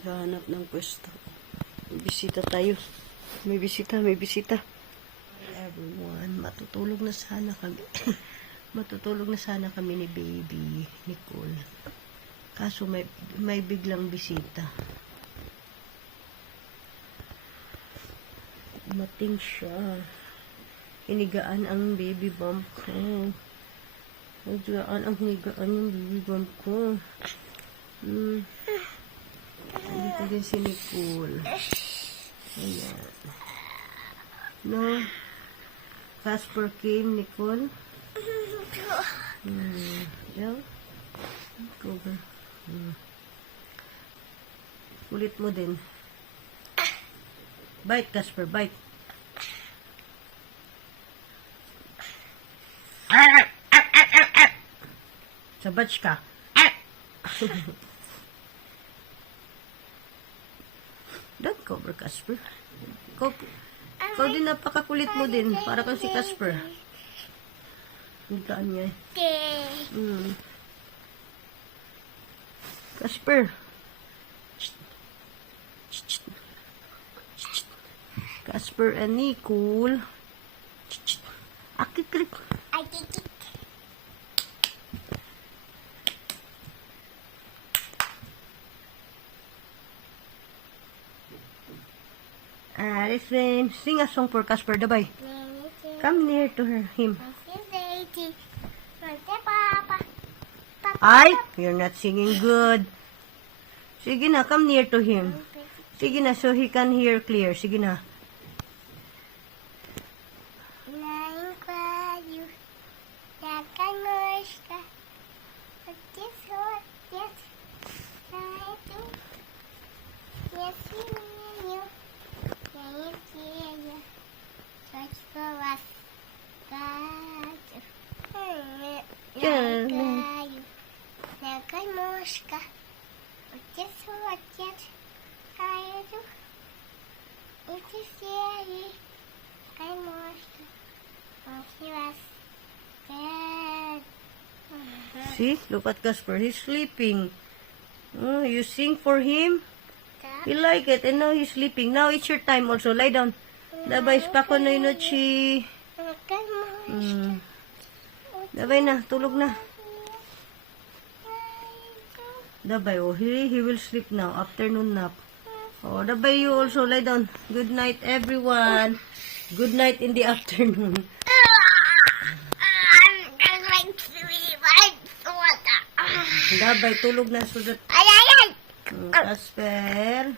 Naghahanap ng pwesto. Bisita tayo. May bisita, may bisita. Everyone, matutulog na sana kami. Matutulog na sana kami ni baby Nicole. Kaso may biglang bisita. Mating siya. Hinigaan ang baby bump ko. Hinigaan yung baby bump ko. Dito din si Nicole. Ayan. No? Casper came, Nicole? Yeah? Cover. Kulit mo din. Bite, Casper, bite. Sabach ka. Don't cover, Casper. Ikaw din napakakulit mo din. Para kang si Casper. Higaan niya. Casper. Casper and Nicole. Akikrik. Listen, sing a song for Casper, dabay. Come near to him. Ay, you're not singing good. Sige na, come near to him. Sige na, so he can hear clear. Sige na. See, look at Casper. He's sleeping. Oh, you sing for him. He like it, and now he's sleeping. Now it's your time also. Lie down. Dabay, spakonoy nochi. Dabay na, tulog na. Dabay, oh, he will sleep now. Afternoon nap. Oh, dabay, you also lie down. Good night, everyone. Good night in the afternoon. Dabay, tulog na. Casper.